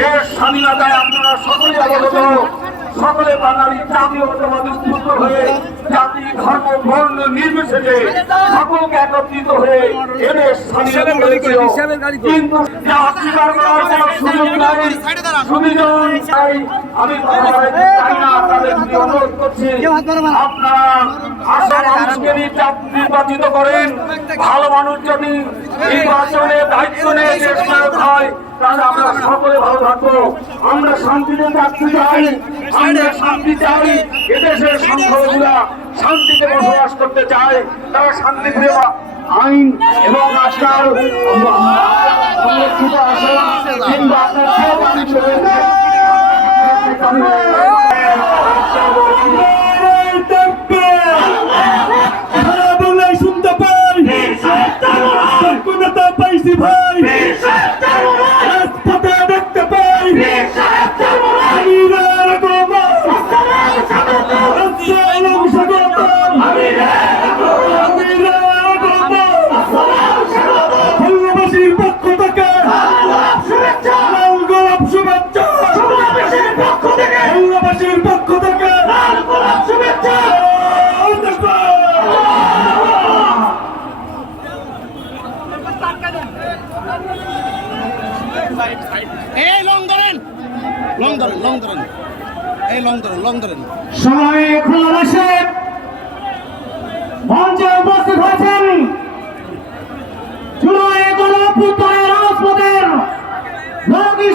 এর স্বাধীনতায় আপনারা সকলে অবগত, সকলে বাঙালি জাতীয়তাবাদী উদ্বুদ্ধ হয়ে জাতি ধর্ম বর্ণ নির্বিশেষে সকলকে একত্রিত হয়ে এদের স্বাধীনতা করেছিল। কিন্তু যা অস্বীকার করার কোনো সুযোগ নাই, সুবিধন চাই। আমি চাই না, তাদের প্রতি অনুরোধ করছি আপনারা আসল মানুষকে নির্বাচিত করেন। ভালো মানুষ যদি নির্বাচনে দায়িত্ব নিয়ে দেশ নায়ক হয় তাহলে আমরা সকলে ভালো থাকবো। আমরা শান্তিতে থাকতে চাই, আমরা শান্তি চাই। এদেশের সংখ্যালঘুরা শান্তিতে বসবাস করতে চায়, তারা শান্তিপ্রিয় আইন এবং রাষ্ট্র সংরক্ষিত আসন কিংবা আপনার কেউ দাবি চলে শুনতে পাই পাইছি ভাই, দেখতে পাই খুলনাবাসীর পক্ষ থেকে লাল গোলাপ শুভেচ্ছা, খুলনাবাসীর পক্ষ থেকে লাল গোলাপ শুভেচ্ছা। সময়ে খুলনাবাসী মঞ্চে উপস্থিত হয়েছেন জুলাই গণঅভ্যুত্থানের রাজপথের নৌকি